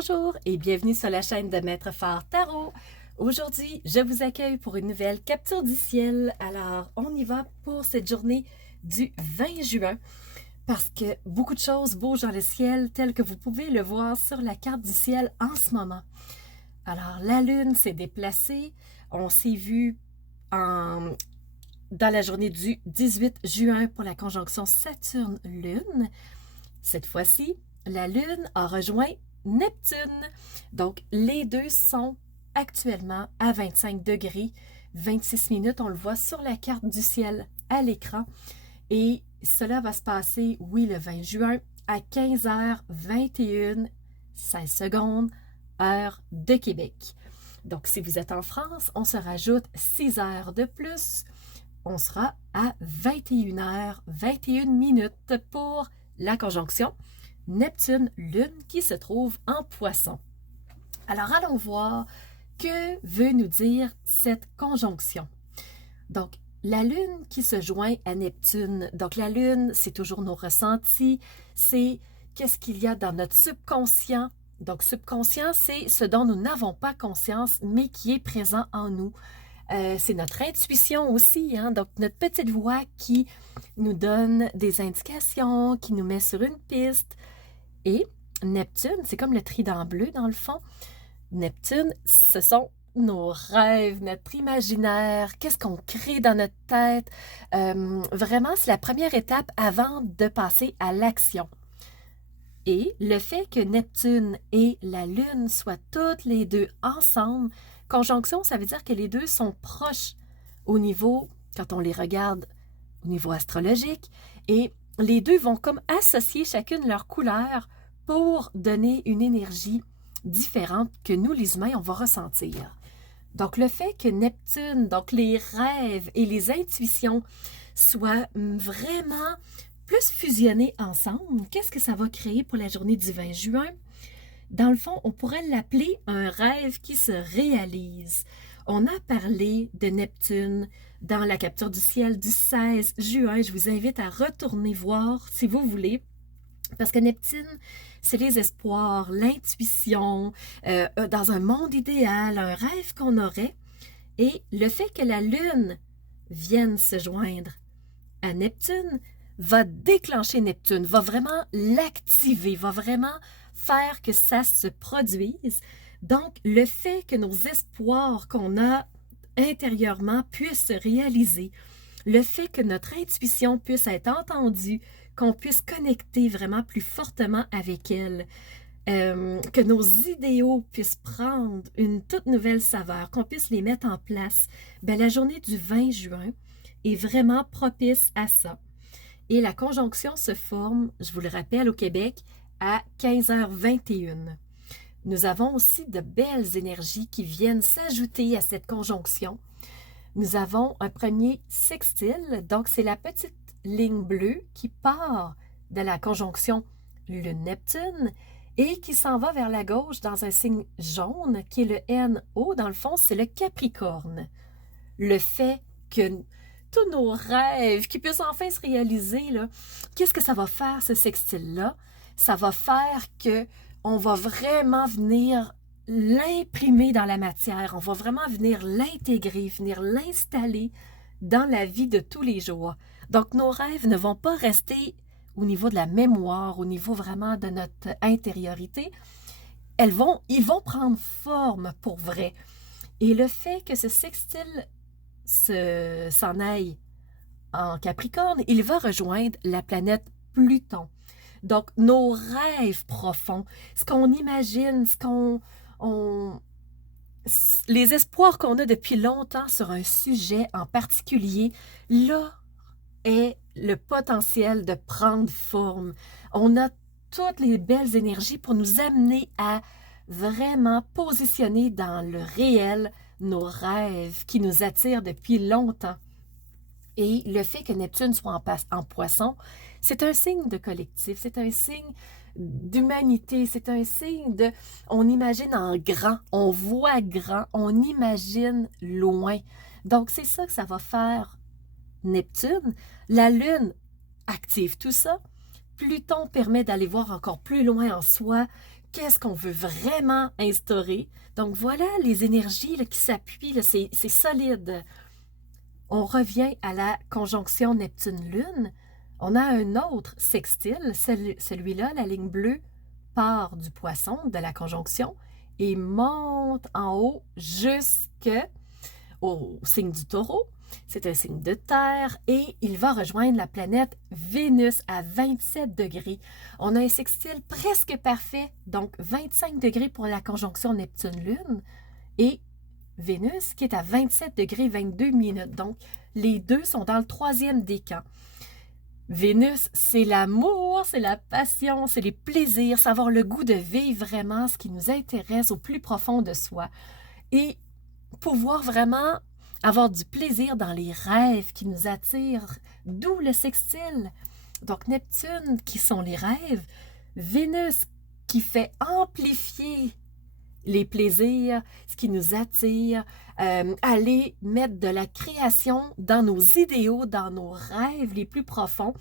Bonjour et bienvenue sur la chaîne de Maître Phare Tarot. Aujourd'hui, je vous accueille pour une nouvelle capture du ciel. Alors, on y va pour cette journée du 20 juin parce que beaucoup de choses bougent dans le ciel tel que vous pouvez le voir sur la carte du ciel en ce moment. Alors, la Lune s'est déplacée. On s'est vu dans la journée du 18 juin pour la conjonction Saturne-Lune. Cette fois-ci, la Lune a rejoint Neptune. Donc, les deux sont actuellement à 25 degrés, 26 minutes. On le voit sur la carte du ciel à l'écran. Et cela va se passer, oui, le 20 juin à 15h21, 16 secondes, heure de Québec. Donc, si vous êtes en France, on se rajoute 6 heures de plus. On sera à 21h21 minutes pour la conjonction Neptune-Lune qui se trouve en Poisson. Alors, allons voir que veut nous dire cette conjonction. Donc, la Lune qui se joint à Neptune. Donc, la Lune, c'est toujours nos ressentis, c'est qu'est-ce qu'il y a dans notre subconscient. Donc, subconscient, c'est ce dont nous n'avons pas conscience, mais qui est présent en nous. C'est notre intuition aussi, hein? Donc notre petite voix qui nous donne des indications, qui nous met sur une piste. Et Neptune, c'est comme le trident bleu dans le fond. Neptune, ce sont nos rêves, notre imaginaire, qu'est-ce qu'on crée dans notre tête. Vraiment, c'est la première étape avant de passer à l'action. Et le fait que Neptune et la Lune soient toutes les deux ensemble, conjonction, ça veut dire que les deux sont proches au niveau, quand on les regarde au niveau astrologique, et les deux vont comme associer chacune leur couleur pour donner une énergie différente que nous, les humains, on va ressentir. Donc, le fait que Neptune, donc les rêves et les intuitions soient vraiment plus fusionnés ensemble, qu'est-ce que ça va créer pour la journée du 20 juin? Dans le fond, on pourrait l'appeler un rêve qui se réalise. On a parlé de Neptune dans la capture du ciel du 16 juin. Je vous invite à retourner voir si vous voulez. Parce que Neptune, c'est les espoirs, l'intuition, dans un monde idéal, un rêve qu'on aurait. Et le fait que la Lune vienne se joindre à Neptune va déclencher Neptune, va vraiment l'activer, va vraiment faire que ça se produise. Donc, le fait que nos espoirs qu'on a intérieurement puissent se réaliser, le fait que notre intuition puisse être entendue, qu'on puisse connecter vraiment plus fortement avec elle, que nos idéaux puissent prendre une toute nouvelle saveur, qu'on puisse les mettre en place, bien, la journée du 20 juin est vraiment propice à ça. Et la conjonction se forme, je vous le rappelle, au Québec, à 15h21. Nous avons aussi de belles énergies qui viennent s'ajouter à cette conjonction. Nous avons un premier sextile, donc c'est la petite ligne bleue qui part de la conjonction Lune-Neptune et qui s'en va vers la gauche dans un signe jaune qui est le NO. Dans le fond, c'est le Capricorne. Le fait que tous nos rêves qui puissent enfin se réaliser, là, qu'est-ce que ça va faire, ce sextile-là? Ça va faire que on va vraiment venir l'imprimer dans la matière, on va vraiment venir l'intégrer, venir l'installer dans la vie de tous les jours. Donc, nos rêves ne vont pas rester au niveau de la mémoire, au niveau vraiment de notre intériorité. Ils vont prendre forme pour vrai. Et le fait que ce sextile s'en aille en Capricorne, il va rejoindre la planète Pluton. Donc, nos rêves profonds, ce qu'on imagine, les espoirs qu'on a depuis longtemps sur un sujet en particulier, là est le potentiel de prendre forme. On a toutes les belles énergies pour nous amener à vraiment positionner dans le réel nos rêves qui nous attirent depuis longtemps. Et le fait que Neptune soit en Poisson, c'est un signe de collectif, c'est un signe d'humanité, c'est un signe de... On imagine en grand, on voit grand, on imagine loin. Donc, c'est ça que ça va faire Neptune. La Lune active tout ça. Pluton permet d'aller voir encore plus loin en soi, qu'est-ce qu'on veut vraiment instaurer. Donc voilà les énergies là, qui s'appuient, là, c'est solide. On revient à la conjonction Neptune-Lune. On a un autre sextile, celui-là, la ligne bleue, part du Poisson, de la conjonction, et monte en haut jusqu'au signe du Taureau. C'est un signe de terre et il va rejoindre la planète Vénus à 27 degrés. On a un sextile presque parfait, donc 25 degrés pour la conjonction Neptune-Lune et Vénus qui est à 27 degrés 22 minutes. Donc, les deux sont dans le troisième décan. Vénus, c'est l'amour, c'est la passion, c'est les plaisirs, c'est avoir le goût de vivre vraiment ce qui nous intéresse au plus profond de soi. Et pouvoir vraiment avoir du plaisir dans les rêves qui nous attirent, d'où le sextile. Donc Neptune, qui sont les rêves, Vénus, qui fait amplifier les plaisirs, ce qui nous attire, aller mettre de la création dans nos idéaux, dans nos rêves les plus profonds,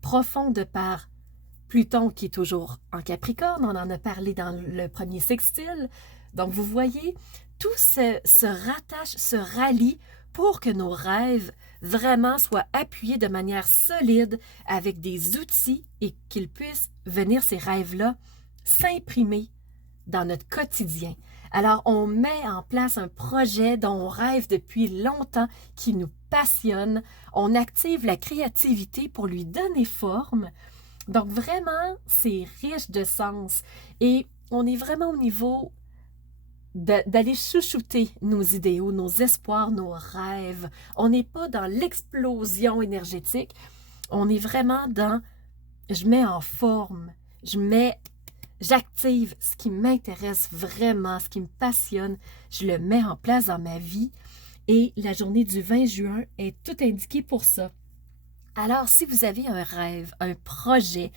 profonds de par Pluton qui est toujours en Capricorne, on en a parlé dans le premier sextile. Donc vous voyez, tout se rattache, se rallie pour que nos rêves vraiment soient appuyés de manière solide avec des outils et qu'ils puissent venir, ces rêves-là, s'imprimer dans notre quotidien. Alors, on met en place un projet dont on rêve depuis longtemps, qui nous passionne. On active la créativité pour lui donner forme. Donc, vraiment, c'est riche de sens. Et on est vraiment au niveau d'aller chouchouter nos idéaux, nos espoirs, nos rêves. On n'est pas dans l'explosion énergétique. On est vraiment dans « je mets en forme, j'active ce qui m'intéresse vraiment, ce qui me passionne, je le mets en place dans ma vie. » Et la journée du 20 juin est tout indiquée pour ça. Alors, si vous avez un rêve, un projet,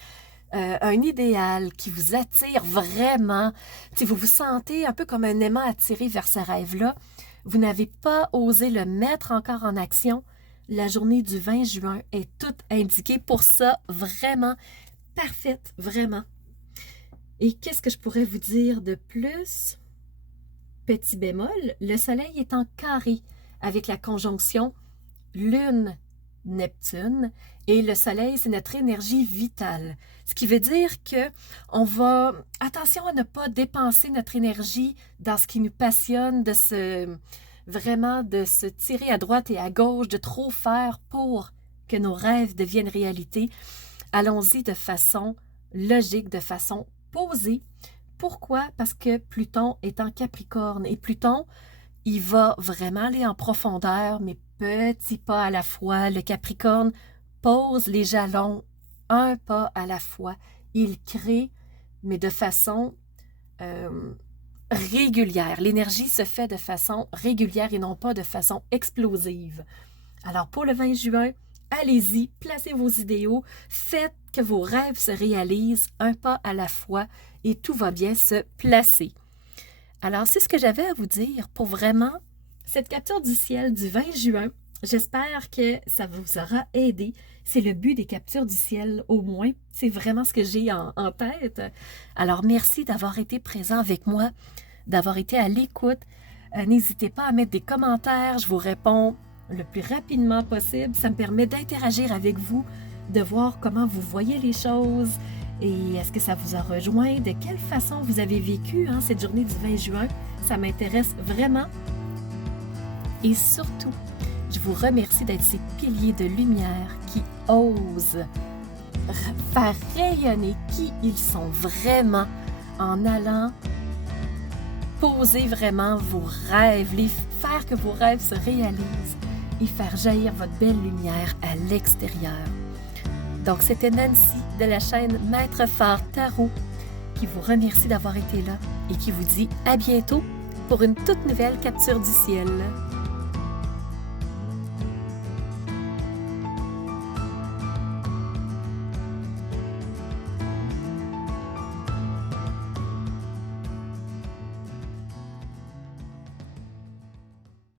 un idéal qui vous attire vraiment, si vous vous sentez un peu comme un aimant attiré vers ce rêve-là, vous n'avez pas osé le mettre encore en action, la journée du 20 juin est toute indiquée pour ça, vraiment parfaite, vraiment. Et qu'est-ce que je pourrais vous dire de plus? Petit bémol, le soleil est en carré avec la conjonction Lune-Neptune et le soleil, c'est notre énergie vitale. Ce qui veut dire que on va, attention à ne pas dépenser notre énergie dans ce qui nous passionne, de se tirer à droite et à gauche, de trop faire pour que nos rêves deviennent réalité. Allons-y de façon logique, de façon posée. Pourquoi? Parce que Pluton est en Capricorne et Pluton, il va vraiment aller en profondeur, mais petit pas à la fois. Le Capricorne pose les jalons un pas à la fois. Il crée, mais de façon régulière. L'énergie se fait de façon régulière et non pas de façon explosive. Alors pour le 20 juin, allez-y, placez vos idéaux, faites que vos rêves se réalisent un pas à la fois et tout va bien se placer. Alors, c'est ce que j'avais à vous dire pour vraiment cette capture du ciel du 20 juin. J'espère que ça vous aura aidé. C'est le but des captures du ciel, au moins. C'est vraiment ce que j'ai en tête. Alors, merci d'avoir été présent avec moi, d'avoir été à l'écoute. N'hésitez pas à mettre des commentaires. Je vous réponds le plus rapidement possible. Ça me permet d'interagir avec vous, de voir comment vous voyez les choses. Et est-ce que ça vous a rejoint? De quelle façon vous avez vécu cette journée du 20 juin? Ça m'intéresse vraiment. Et surtout, je vous remercie d'être ces piliers de lumière qui osent faire rayonner qui ils sont vraiment en allant poser vraiment vos rêves, faire que vos rêves se réalisent et faire jaillir votre belle lumière à l'extérieur. Donc, c'était Nancy de la chaîne Maître Phare Tarot qui vous remercie d'avoir été là et qui vous dit à bientôt pour une toute nouvelle capture du ciel.